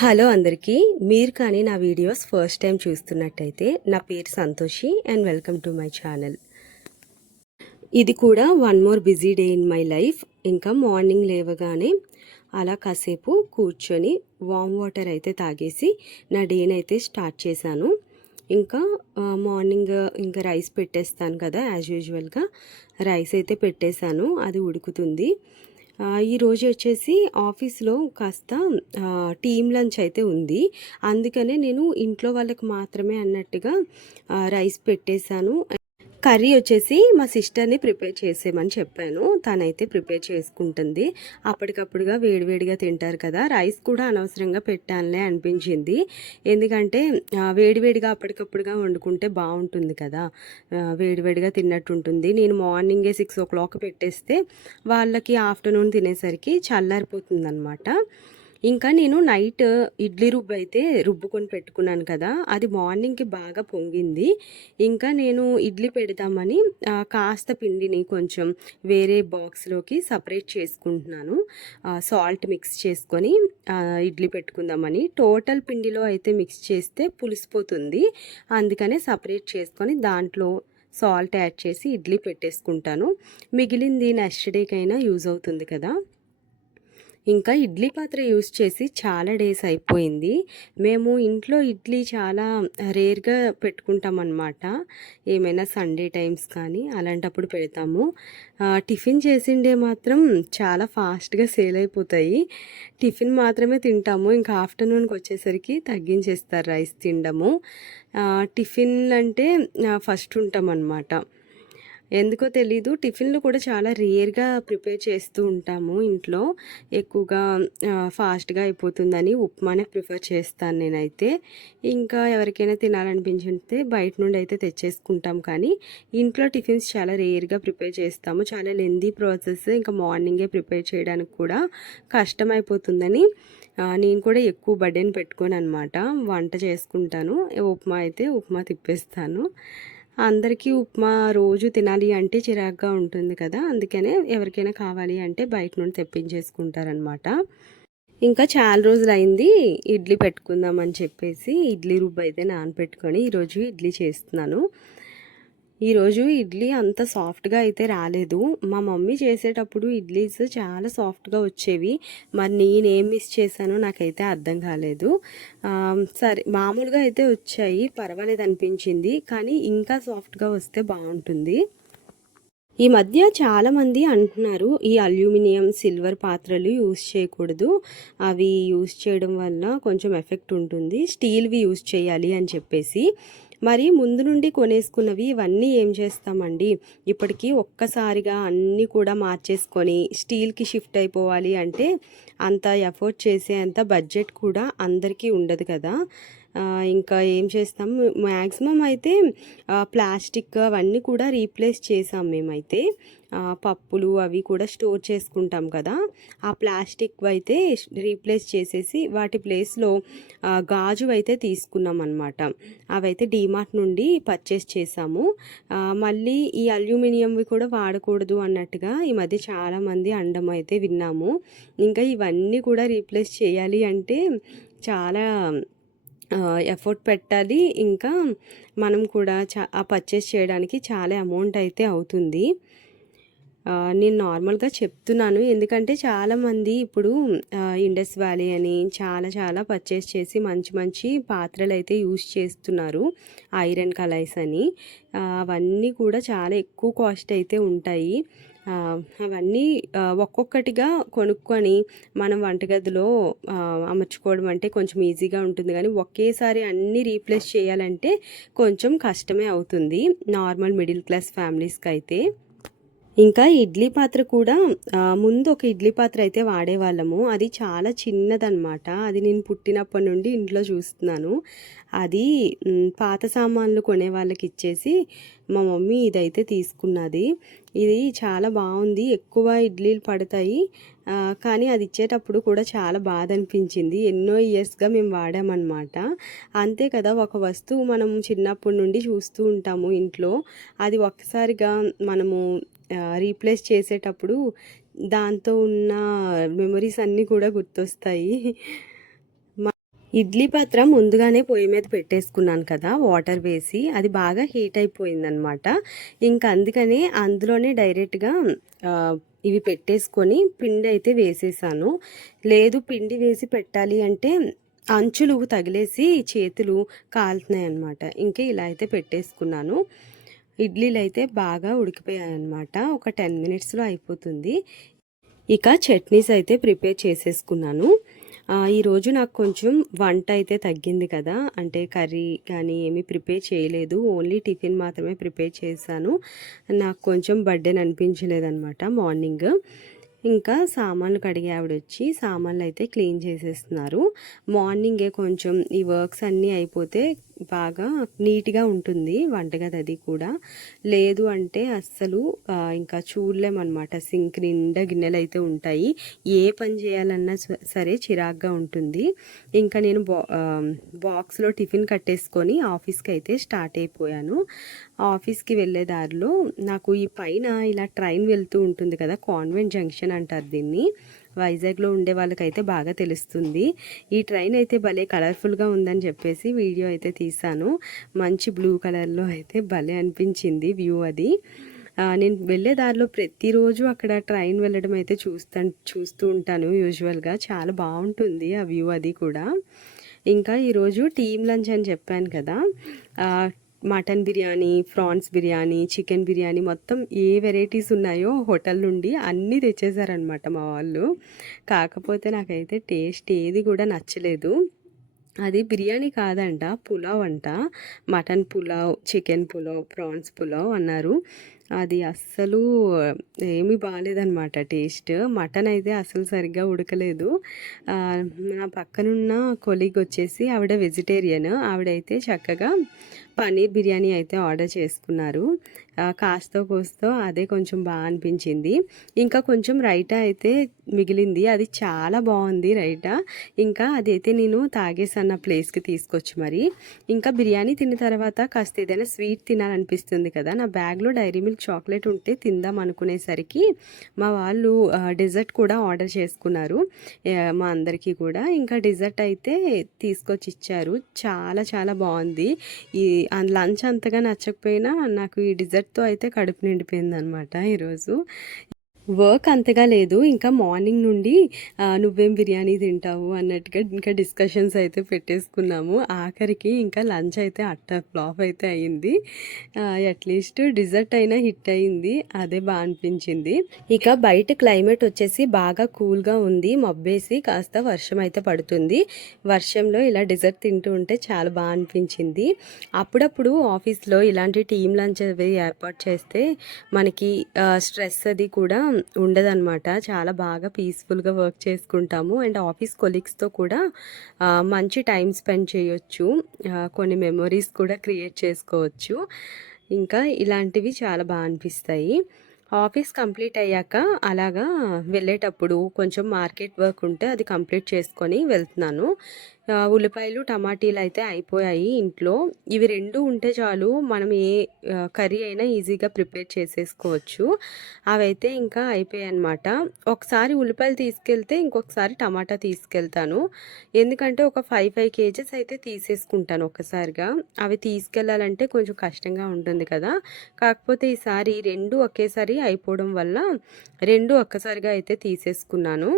Hello అందరికీ. మీరు కానీ నా వీడియోస్ ఫస్ట్ టైం చూస్తున్నట్టయితే నా పేరు Santoshi and welcome to my channel. ఇది కూడా one more busy day in my life. ఇంకా మార్నింగ్ లేవగానే అలా కాసేపు కూర్చొని వామ్ వాటర్ అయితే తాగేసి నా డేని అయితే స్టార్ట్ చేశాను. ఇంకా మార్నింగ్ ఇంకా రైస్ పెట్టేస్తాను కదా, యాజ్ యూజువల్గా రైస్ అయితే పెట్టేశాను, అది ఉడుకుతుంది. ఈరోజు వచ్చేసి ఆఫీస్లో కాస్త టీమ్ లంచ్ అయితే ఉంది. అందుకనే నేను ఇంట్లో వాళ్ళకి మాత్రమే అన్నట్టుగా రైస్ పెట్టేశాను. కర్రీ వచ్చేసి మా సిస్టర్ని ప్రిపేర్ చేసేయమని చెప్పాను. తనైతే ప్రిపేర్ చేసుకుంటుంది. అప్పటికప్పుడుగా వేడివేడిగా తింటారు కదా, రైస్ కూడా అనవసరంగా పెట్టానులే అనిపించింది. ఎందుకంటే వేడివేడిగా అప్పటికప్పుడుగా వండుకుంటే బాగుంటుంది కదా, వేడివేడిగా తిన్నట్టు ఉంటుంది. నేను మార్నింగే 6 o'clock పెట్టేస్తే వాళ్ళకి ఆఫ్టర్నూన్ తినేసరికి చల్లారిపోతుంది అనమాట. ఇంకా నేను నైట్ ఇడ్లీ రుబ్బు అయితే రుబ్బుకొని పెట్టుకున్నాను కదా, అది మార్నింగ్కి బాగా పొంగింది. ఇంకా నేను ఇడ్లీ పెడదామని కాస్త పిండిని కొంచెం వేరే బాక్స్లోకి సపరేట్ చేసుకుంటున్నాను. సాల్ట్ మిక్స్ చేసుకొని ఇడ్లీ పెట్టుకుందామని. టోటల్ పిండిలో అయితే మిక్స్ చేస్తే పులిసిపోతుంది, అందుకనే సపరేట్ చేసుకొని దాంట్లో సాల్ట్ యాడ్ చేసి ఇడ్లీ పెట్టేసుకుంటాను. మిగిలింది నెక్స్ట్ డేకైనా యూజ్ అవుతుంది కదా. ఇంకా ఇడ్లీ పాత్ర యూస్ చేసి చాలా డేస్ అయిపోయింది. మేము ఇంట్లో ఇడ్లీ చాలా రేర్గా పెట్టుకుంటామన్నమాట. ఏమైనా సండే టైమ్స్ కానీ అలాంటప్పుడు పెడతాము. టిఫిన్ చేసిండే మాత్రం చాలా ఫాస్ట్గా సేల్ అయిపోతాయి. టిఫిన్ మాత్రమే తింటాము, ఇంకా ఆఫ్టర్నూన్కి వచ్చేసరికి తగ్గించేస్తారు రైస్ తినడము. టిఫిన్ అంటే ఫస్ట్ ఉంటామన్నమాట. ఎందుకో తెలీదు, టిఫిన్లు కూడా చాలా రేర్గా ప్రిపేర్ చేస్తూ ఉంటాము ఇంట్లో. ఎక్కువగా ఫాస్ట్గా అయిపోతుందని ఉప్మానే ప్రిఫర్ చేస్తాను నేనైతే. ఇంకా ఎవరికైనా తినాలనిపించితే బయట నుండి అయితే తెచ్చేసుకుంటాం, కానీ ఇంట్లో టిఫిన్స్ చాలా రేర్గా ప్రిపేర్ చేస్తాము. చాలా లెందీ ప్రాసెస్, ఇంకా మార్నింగే ప్రిపేర్ చేయడానికి కూడా కష్టమైపోతుందని నేను కూడా ఎక్కువ బర్డెన్ పెట్టుకోను అనమాట. వంట చేసుకుంటాను, ఉప్మా అయితే ఉప్మా తిప్పేస్తాను. అందరికీ ఉప్మా రోజు తినాలి అంటే చిరాగ్గా ఉంటుంది కదా, అందుకనే ఎవరికైనా కావాలి అంటే బయట నుండి తెప్పించేసుకుంటారనమాట. ఇంకా చాలా రోజులు అయింది ఇడ్లీ పెట్టుకుందామని చెప్పేసి ఇడ్లీ రుబ్బు అయితే నానపెట్టుకొని ఈరోజు ఇడ్లీ చేస్తున్నాను. ఈరోజు ఇడ్లీ అంత సాఫ్ట్గా అయితే రాలేదు. మా మమ్మీ చేసేటప్పుడు ఇడ్లీస్ చాలా సాఫ్ట్గా వచ్చేవి. మరి నేనేం మిస్ చేశానో నాకైతే అర్థం కాలేదు. సరే, మామూలుగా అయితే వచ్చాయి, పర్వాలేదు అనిపించింది, కానీ ఇంకా సాఫ్ట్గా వస్తే బాగుంటుంది. ఈ మధ్య చాలామంది అంటున్నారు ఈ అల్యూమినియం సిల్వర్ పాత్రలు యూస్ చేయకూడదు, అవి యూస్ చేయడం వల్ల కొంచెం ఎఫెక్ట్ ఉంటుంది, స్టీల్వి యూస్ చేయాలి అని చెప్పేసి. మరి ముందు నుండి కొనేసుకున్నవి ఇవన్నీ ఏం చేస్తామండి, ఇప్పటికీ ఒక్కసారిగా అన్నీ కూడా మార్చేసుకొని స్టీల్కి షిఫ్ట్ అయిపోవాలి అంటే అంత ఎఫర్ట్ చేసే అంత బడ్జెట్ కూడా అందరికీ ఉండదు కదా. ఇంకా ఏం చేస్తాం, మ్యాక్సిమం అయితే ప్లాస్టిక్ అవన్నీ కూడా రీప్లేస్ చేసాం మేమైతే. పప్పులు అవి కూడా స్టోర్ చేసుకుంటాం కదా, ఆ ప్లాస్టిక్ అయితే రీప్లేస్ చేసేసి వాటి ప్లేస్లో గాజు అయితే తీసుకున్నాం అనమాట. అవైతే డీమార్ట్ నుండి పర్చేస్ చేసాము. మళ్ళీ ఈ అల్యూమినియంవి కూడా వాడకూడదు అన్నట్టుగా ఈ మధ్య చాలామంది అనడం అయితే విన్నాము. ఇంకా ఇవన్నీ కూడా రీప్లేస్ చేయాలి అంటే చాలా ఎఫర్ట్ పెట్టాలి. ఇంకా మనం కూడా పర్చేస్ చేయడానికి చాలా అమౌంట్ అయితే అవుతుంది. నేను నార్మల్గా చెప్తున్నాను, ఎందుకంటే చాలామంది ఇప్పుడు ఇండస్ వ్యాలీ అని చాలా చాలా పర్చేస్ చేసి మంచి మంచి పాత్రలు అయితే యూస్ చేస్తున్నారు, ఐరన్ కళాయిస్ అని. అవన్నీ కూడా చాలా ఎక్కువ కాస్ట్ అయితే ఉంటాయి. అవన్నీ ఒక్కొక్కటిగా కొనుక్కొని మనం వంటగదిలో అమర్చుకోవడం అంటే కొంచెం ఈజీగా ఉంటుంది, కానీ ఒకేసారి అన్నీ రీప్లేస్ చేయాలంటే కొంచెం కష్టమే అవుతుంది నార్మల్ మిడిల్ క్లాస్ ఫ్యామిలీస్కి అయితే. ఇంకా ఇడ్లీ పాత్ర కూడా ముందు ఒక ఇడ్లీ పాత్ర అయితే వాడేవాళ్ళము, అది చాలా చిన్నదనమాట. అది నేను పుట్టినప్పటి నుండి ఇంట్లో చూస్తున్నాను. అది పాత సామాన్లు కొనే వాళ్ళకి ఇచ్చేసి మా మమ్మీ ఇదైతే తీసుకున్నది. ఇది చాలా బాగుంది, ఎక్కువ ఇడ్లీలు పడతాయి, కానీ అది ఇచ్చేటప్పుడు కూడా చాలా బాధ అనిపించింది. ఎన్నో ఇయర్స్గా మేము వాడామన్నమాట. అంతే కదా, ఒక వస్తువు మనం చిన్నప్పటి నుండి చూస్తూ ఉంటాము ఇంట్లో, అది ఒక్కసారిగా మనము రీప్లేస్ చేసేటప్పుడు దాంతో ఉన్న మెమరీస్ అన్నీ కూడా గుర్తొస్తాయి. ఇడ్లీ పాత్ర ముందుగానే పొయ్యి మీద పెట్టేసుకున్నాను కదా, వాటర్ వేసి. అది బాగా హీట్ అయిపోయిందనమాట. ఇంకా అందుకని అందులోనే డైరెక్ట్గా ఇవి పెట్టేసుకొని పిండి అయితే వేసేసాను. లేదు పిండి వేసి పెట్టాలి అంటే అంచులు తగిలేసి చేతులు కాలుతున్నాయి అనమాట. ఇంకా ఇలా అయితే పెట్టేసుకున్నాను. ఇడ్లీలు అయితే బాగా ఉడికిపోయాయి అనమాట. ఒక 10 మినిట్స్లో అయిపోతుంది. ఇక చట్నీస్ అయితే ప్రిపేర్ చేసేసుకున్నాను. ఈరోజు నాకు కొంచెం వంట అయితే తగ్గింది కదా, అంటే కర్రీ కానీ ఏమీ ప్రిపేర్ చేయలేదు. ఓన్లీ టిఫిన్ మాత్రమే ప్రిపేర్ చేశాను. నాకు కొంచెం బర్డెన్ అనిపించలేదన్నమాట మార్నింగ్. ఇంకా సామాన్లు కడిగే ఆవిడొచ్చి సామాన్లు అయితే క్లీన్ చేసేస్తున్నారు. మార్నింగే కొంచెం ఈ వర్క్స్ అన్నీ అయిపోతే బాగా నీట్గా ఉంటుంది వంటగది. అది కూడా లేదు అంటే అస్సలు ఇంకా చూడలేమన్నమాట. సింక్ నిండా గిన్నెలు అయితే ఉంటాయి. ఏ పని చేయాలన్నా సరే చిరాగ్గా ఉంటుంది. ఇంకా నేను బాక్స్లో టిఫిన్ కట్టేసుకొని ఆఫీస్కి అయితే స్టార్ట్ అయిపోయాను. ఆఫీస్కి వెళ్ళే దారిలో నాకు ఈ పైన ఇలా ట్రైన్ వెళ్తూ ఉంటుంది కదా, కాన్వెంట్ జంక్షన్ అంటారు దీన్ని. వైజాగ్లో ఉండే వాళ్ళకైతే బాగా తెలుస్తుంది. ఈ ట్రైన్ అయితే భలే కలర్ఫుల్గా ఉందని చెప్పేసి వీడియో అయితే తీసాను. మంచి బ్లూ కలర్లో అయితే భలే అనిపించింది వ్యూ అది. నేను వెళ్ళే దారిలో ప్రతిరోజు అక్కడ ట్రైన్ వెళ్ళడం అయితే చూస్తూ ఉంటాను యూజువల్గా. చాలా బాగుంటుంది ఆ వ్యూ అది కూడా. ఇంకా ఈరోజు టీమ్ లంచ్ అని చెప్పాను కదా, mutton biryani, prawns biryani, chicken biryani మొత్తం ఏ వెరైటీస్ ఉన్నాయో హోటల్ నుండి అన్నీ తెచ్చేసారనమాట మా వాళ్ళు. కాకపోతే నాకైతే టేస్ట్ ఏది కూడా నచ్చలేదు. అది బిర్యానీ కాదంట, పులావ్ అంట. Mutton pulao, chicken pulao, prawns pulao అన్నారు. అది అస్సలు ఏమీ బాగాలేదన్నమాట టేస్ట్. మటన్ అయితే అసలు సరిగ్గా ఉడకలేదు. నా పక్కనున్న కొలీగ్ వచ్చేసి ఆవిడ వెజిటేరియన్. ఆవిడైతే చక్కగా పన్నీర్ బిర్యానీ అయితే ఆర్డర్ చేసుకున్నారు. కాస్తో కోస్తో అదే కొంచెం బాగా అనిపించింది. ఇంకా కొంచెం రైతా అయితే మిగిలింది, అది చాలా బాగుంది రైతా. ఇంకా అదైతే నేను తాగేసాను ప్లేస్కి తీసుకొచ్చి. మరి ఇంకా బిర్యానీ తిన్న తర్వాత కాస్త ఏదైనా స్వీట్ తినాలనిపిస్తుంది కదా. నా బ్యాగ్లో డైరీ మిల్క్ చాక్లెట్ ఉంటే తిందాం అనుకునేసరికి మా వాళ్ళు డెజర్ట్ కూడా ఆర్డర్ చేసుకున్నారు మా అందరికీ కూడా. ఇంకా డెజర్ట్ అయితే తీసుకొచ్చి ఇచ్చారు. చాలా చాలా బాగుంది. ఈ లంచ్ అంతగా నచ్చకపోయినా నాకు ఈ డిజర్ట్తో అయితే కడుపు నిండిపోయింది అనమాట ఈరోజు. వర్క్ అంతగా లేదు. ఇంకా మార్నింగ్ నుండి నువ్వేం బిర్యానీ తింటావు అన్నట్టుగా ఇంకా డిస్కషన్స్ అయితే పెట్టేసుకున్నాము. ఆఖరికి ఇంకా లంచ్ అయితే ఫ్లాప్ అయితే అయ్యింది. అట్లీస్ట్ డిజర్ట్ అయినా హిట్ అయింది, అదే బాగా అనిపించింది. ఇక బయట క్లైమేట్ వచ్చేసి బాగా కూల్గా ఉంది. మబ్బేసి కాస్త వర్షం అయితే పడుతుంది. వర్షంలో ఇలా డిజర్ట్ తింటూ ఉంటే చాలా బాగా అనిపించింది. అప్పుడప్పుడు ఆఫీస్లో ఇలాంటి టీమ్ లంచ్ అవి ఏర్పాటు చేస్తే మనకి స్ట్రెస్ అది కూడా ఉండదన్నమాట. చాలా బాగా పీస్ఫుల్గా వర్క్ చేసుకుంటాము. అండ్ ఆఫీస్ కొలీగ్స్తో కూడా మంచి టైం స్పెండ్ చేయొచ్చు. కొన్ని మెమొరీస్ కూడా క్రియేట్ చేసుకోవచ్చు. ఇంకా ఇలాంటివి చాలా బాగా అనిపిస్తాయి. ఆఫీస్ కంప్లీట్ అయ్యాక అలాగా వెళ్ళేటప్పుడు కొంచెం మార్కెట్ వర్క్ ఉంటే అది కంప్లీట్ చేసుకొని వెళ్తున్నాను. ఉల్లిపాయలు, టమాటీలు అయితే అయిపోయాయి ఇంట్లో. ఇవి రెండు ఉంటే చాలు, మనం ఏ కర్రీ అయినా ఈజీగా ప్రిపేర్ చేసేసుకోవచ్చు. అవైతే ఇంకా అయిపోయాయి అనమాట. ఒకసారి ఉల్లిపాయలు తీసుకెళ్తే ఇంకొకసారి టమాటా తీసుకెళ్తాను. ఎందుకంటే ఒక 5 కేజెస్ అయితే తీసేసుకుంటాను ఒక్కసారిగా. అవి తీసుకెళ్ళాలంటే కొంచెం కష్టంగా ఉంటుంది కదా. కాకపోతే ఈసారి రెండు ఒకేసారి అయిపోవడం వల్ల రెండు ఒక్కసారిగా అయితే తీసేసుకున్నాను.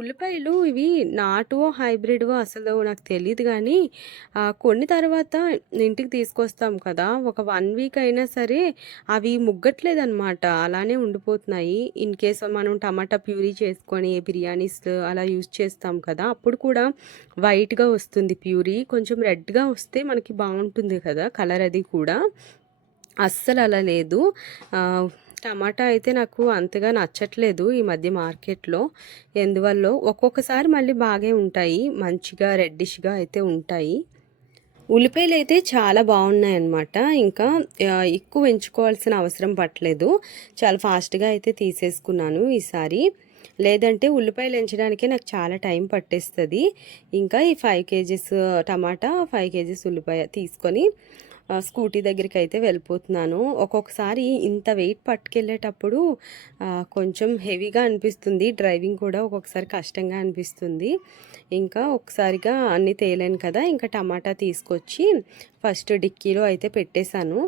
ఉల్లిపాయలు ఇవి నాటువో హైబ్రిడ్వో అసలు నాకు తెలియదు, కానీ కొన్ని తర్వాత ఇంటికి తీసుకొస్తాం కదా, ఒక 1 వీక్ అయినా సరే అవి ముగ్గట్లేదన్నమాట, అలానే ఉండిపోతున్నాయి. ఇన్ కేస్ మనం టమాటా ప్యూరీ చేసుకొని బిర్యానీస్ అలా యూజ్ చేస్తాం కదా, అప్పుడు కూడా వైట్గా వస్తుంది ప్యూరీ. కొంచెం రెడ్గా వస్తే మనకి బాగుంటుంది కదా కలర్, అది కూడా అస్సలు అలా లేదు. టమాటా అయితే నాకు అంతగా నచ్చట్లేదు ఈ మధ్య మార్కెట్లో. ఎందువల్ల ఒక్కొక్కసారి మళ్ళీ బాగే ఉంటాయి, మంచిగా రెడ్డిష్గా అయితే ఉంటాయి. ఉల్లిపాయలు అయితే చాలా బాగున్నాయి అన్నమాట. ఇంకా ఎక్కువ ఎంచుకోవాల్సిన అవసరం పట్టలేదు, చాలా ఫాస్ట్గా అయితే తీసేసుకున్నాను ఈసారి. లేదంటే ఉల్లిపాయలు ఎంచడానికే నాకు చాలా టైం పట్టేస్తుంది. ఇంకా ఈ 5 కేజీస్ టమాటా, 5 కేజీస్ ఉల్లిపాయ తీసుకొని స్కూటీ దగ్గరికి అయితే వెళ్ళిపోతున్నాను. ఒక్కొక్కసారి ఇంత వెయిట్ పట్టుకెళ్ళేటప్పుడు కొంచెం హెవీగా అనిపిస్తుంది. డ్రైవింగ్ కూడా ఒక్కొక్కసారి కష్టంగా అనిపిస్తుంది. ఇంకా ఒకసారిగా అన్నీ తేలాను కదా, ఇంకా టమాటా తీసుకొచ్చి ఫస్ట్ డిక్కీలో అయితే పెట్టేశాను.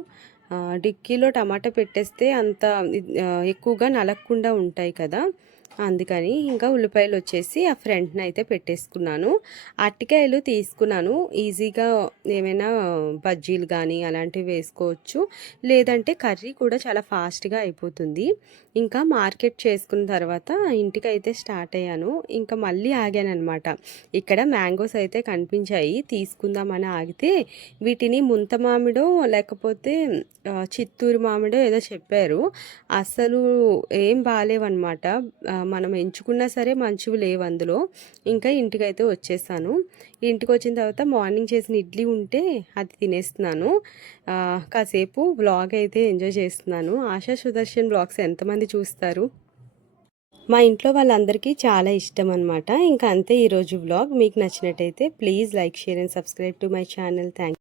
డిక్కీలో టమాటా పెట్టేస్తే అంత ఎక్కువగా నలగకుండా ఉంటాయి కదా, అందుకని ఇంకా ఉల్లిపాయలు వచ్చేసి ఆ ఫ్రంట్న అయితే పెట్టేసుకున్నాను. అరటికాయలు తీసుకున్నాను, ఈజీగా ఏమైనా బజ్జీలు కానీ అలాంటివి వేసుకోవచ్చు, లేదంటే కర్రీ కూడా చాలా ఫాస్ట్గా అయిపోతుంది. ఇంకా మార్కెట్ చేసుకున్న తర్వాత ఇంటికి అయితే స్టార్ట్ అయ్యాను. ఇంకా మళ్ళీ ఆగాను అనమాట. ఇక్కడ మ్యాంగోస్ అయితే కనిపించాయి, తీసుకుందామని ఆగితే వీటిని ముంత మామిడో లేకపోతే చిత్తూరు మామిడో ఏదో చెప్పారు. అసలు ఏం బాగాలేవన్నమాట. మనం ఎంచుకున్నా సరే మంచివి లేవు అందులో. ఇంకా ఇంటికైతే వచ్చేసాను. ఇంటికి వచ్చిన తర్వాత మార్నింగ్ చేసిన ఇడ్లీ ఉంటే అది తినేస్తున్నాను. కాసేపు వ్లాగ్ అయితే ఎంజాయ్ చేస్తున్నాను. ఆశా సుదర్శన్ వ్లాగ్స్ ఎంతమంది చూస్తారు? మా ఇంట్లో వాళ్ళందరికీ చాలా ఇష్టం అనమాట. ఇంకా అంతే ఈరోజు వ్లాగ్. మీకు నచ్చినట్టయితే please like, share and subscribe to my channel. Thank